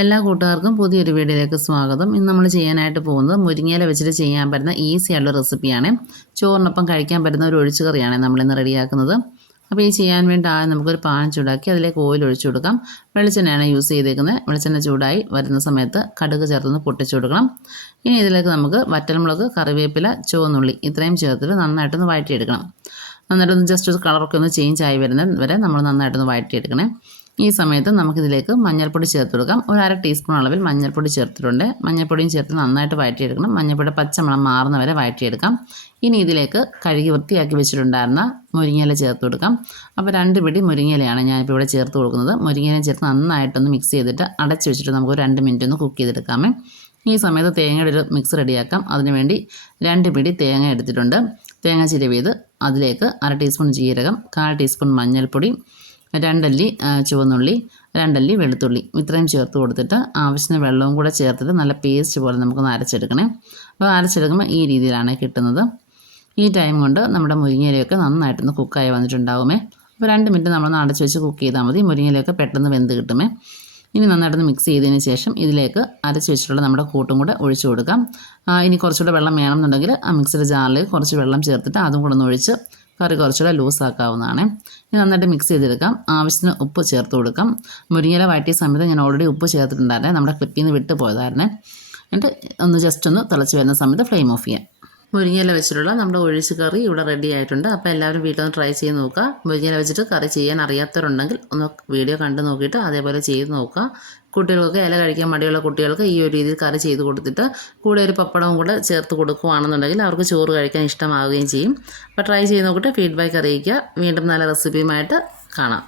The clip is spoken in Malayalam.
എല്ലാ കൂട്ടുകാർക്കും പുതിയൊരു വീഡിയോയിലേക്ക് സ്വാഗതം. ഇന്ന് നമ്മൾ ചെയ്യാനായിട്ട് പോകുന്നത് മുരിങ്ങയില വെച്ചിട്ട് ചെയ്യാൻ പറ്റുന്ന ഈസി ആയിട്ടുള്ള റെസിപ്പിയാണ്. ചോറിനൊപ്പം കഴിക്കാൻ പറ്റുന്ന ഒരു കറിയാണ് നമ്മളിന്ന് റെഡിയാക്കുന്നത്. അപ്പോൾ ഈ ചെയ്യാൻ വേണ്ടി ആദ്യം നമുക്കൊരു പാൻ ചൂടാക്കി അതിലേക്ക് ഓയിൽ ഒഴിച്ചു കൊടുക്കാം. വെളിച്ചെണ്ണയാണ് യൂസ് ചെയ്തേക്കുന്നത്. വെളിച്ചെണ്ണ ചൂടായി വരുന്ന സമയത്ത് കടുക് ചേർത്തൊന്ന് പൊട്ടിച്ചു കൊടുക്കണം. ഇനി ഇതിലേക്ക് നമുക്ക് വറ്റൽമുളക് കറിവേപ്പില ചുവന്നുള്ളി ഇത്രയും ചേർത്തിട്ട് നന്നായിട്ടൊന്ന് വഴറ്റിയെടുക്കണം. നന്നായിട്ടൊന്ന് ജസ്റ്റ് ഒരു കളറൊക്കെ ഒന്ന് ചേഞ്ച് ആയി വരുന്ന വരെ നമ്മൾ നന്നായിട്ടൊന്ന് വഴറ്റിയെടുക്കണേ. ഈ സമയത്ത് നമുക്കിതിലേക്ക് മഞ്ഞൾപ്പൊടി ചേർത്ത് കൊടുക്കാം. ഒരു അര ടീസ്പൂൺ അളവിൽ മഞ്ഞൾപ്പൊടി ചേർത്തിട്ടുണ്ട്. മഞ്ഞൾപ്പൊടിയും ചേർത്ത് നന്നായിട്ട് വഴറ്റിയെടുക്കണം. മഞ്ഞൾപ്പൊടി പച്ചമണം മാറുന്ന വരെ വഴറ്റിയെടുക്കാം. ഇനി ഇതിലേക്ക് കഴുകി വൃത്തിയാക്കി വെച്ചിട്ടുണ്ടായിരുന്ന മുരിങ്ങയില ചേർത്ത് കൊടുക്കാം. അപ്പോൾ രണ്ട് പിടി മുരിങ്ങയിലയാണ് ഞാനിപ്പോൾ ഇവിടെ ചേർത്ത് കൊടുക്കുന്നത്. മുരിങ്ങയില ചേർത്ത് നന്നായിട്ടൊന്ന് മിക്സ് ചെയ്തിട്ട് അടച്ച് വെച്ചിട്ട് നമുക്ക് രണ്ട് മിനിറ്റ് ഒന്ന് കുക്ക് ചെയ്തെടുക്കാമേ. ഈ സമയത്ത് തേങ്ങയുടെ ഒരു മിക്സ് റെഡിയാക്കാം. അതിനുവേണ്ടി രണ്ട് പിടി തേങ്ങ എടുത്തിട്ടുണ്ട്. തേങ്ങ ചിരവിയത് അതിലേക്ക് അര ടീസ്പൂൺ ജീരകം കാൽ ടീസ്പൂൺ മഞ്ഞൾപ്പൊടി രണ്ടല്ലി ചുവന്നുള്ളി രണ്ടല്ലി വെളുത്തുള്ളി. ഇത്രയും ചേർത്ത് കൊടുത്തിട്ട് ആവശ്യത്തിന് വെള്ളവും കൂടെ ചേർത്തിട്ട് നല്ല പേസ്റ്റ് പോലെ നമുക്കൊന്ന് അരച്ചെടുക്കണേ. അപ്പോൾ അരച്ചെടുക്കുമ്പോൾ ഈ രീതിയിലാണ് കിട്ടുന്നത്. ഈ ടൈം കൊണ്ട് നമ്മുടെ മുരിങ്ങയിലയൊക്കെ നന്നായിട്ടൊന്ന് കുക്കായി വന്നിട്ടുണ്ടാവുമേ. അപ്പോൾ രണ്ട് മിനിറ്റ് നമ്മളൊന്ന് അടച്ചു വെച്ച് കുക്ക് ചെയ്താൽ മതി. മുരിങ്ങയിലൊക്കെ പെട്ടെന്ന് വെന്ത് കിട്ടുമേ. ഇനി നന്നായിട്ടൊന്ന് മിക്സ് ചെയ്തതിന് ശേഷം ഇതിലേക്ക് അരച്ച് വെച്ചിട്ടുള്ള നമ്മുടെ കൂട്ടും കൂടെ ഒഴിച്ചു കൊടുക്കാം. ഇനി കുറച്ചുകൂടെ വെള്ളം വേണമെന്നുണ്ടെങ്കിൽ ആ മിക്സിയുടെ ജാറിൽ കുറച്ച് വെള്ളം ചേർത്തിട്ട് അതും കൂടെ ഒന്ന് ഒഴിച്ച് കറി കുറച്ചുകൂടെ ലൂസാക്കാവുന്നതാണ്. ഇനി നന്നായിട്ട് മിക്സ് ചെയ്തെടുക്കാം. ആവശ്യത്തിന് ഉപ്പ് ചേർത്ത് കൊടുക്കാം. മുരിങ്ങയില വഴറ്റിയ സമയത്ത് ഞാൻ ഓൾറെഡി ഉപ്പ് ചേർത്തിട്ടുണ്ടായിരുന്നേ. നമ്മുടെ ക്ലിപ്പിൽ നിന്ന് വിട്ട് പോയതായിരുന്നേ. എന്നിട്ട് ഒന്ന് ജസ്റ്റ് ഒന്ന് തിളച്ച് വരുന്ന സമയത്ത് ഫ്ലെയിം ഓഫ് ചെയ്യാം. മുരിങ്ങയില വെച്ചിട്ടുള്ള നമ്മുടെ ഒഴിച്ച് കറി ഇവിടെ റെഡി ആയിട്ടുണ്ട്. അപ്പോൾ എല്ലാവരും വീട്ടിൽ ട്രൈ ചെയ്ത് നോക്കുക. മുരിങ്ങയില വെച്ചിട്ട് കറി ചെയ്യാൻ അറിയാത്തവരുണ്ടെങ്കിൽ ഒന്ന് വീഡിയോ കണ്ടു നോക്കിയിട്ട് അതേപോലെ ചെയ്ത് നോക്കുക. കുട്ടികൾക്ക് ഇല കഴിക്കാൻ മടിയുള്ള കുട്ടികൾക്ക് ഈ ഒരു രീതിയിൽ കറി ചെയ്ത് കൊടുത്തിട്ട് കൂടെ ഒരു പപ്പടവും കൂടെ ചേർത്ത് കൊടുക്കുകയാണെന്നുണ്ടെങ്കിൽ അവർക്ക് ചോറ് കഴിക്കാൻ ഇഷ്ടമാവുകയും ചെയ്യും. അപ്പോൾ ട്രൈ ചെയ്ത് നോക്കിയിട്ട് ഫീഡ്ബാക്ക് അറിയിക്കുക. വീണ്ടും നല്ല റെസിപ്പിയുമായിട്ട് കാണാം.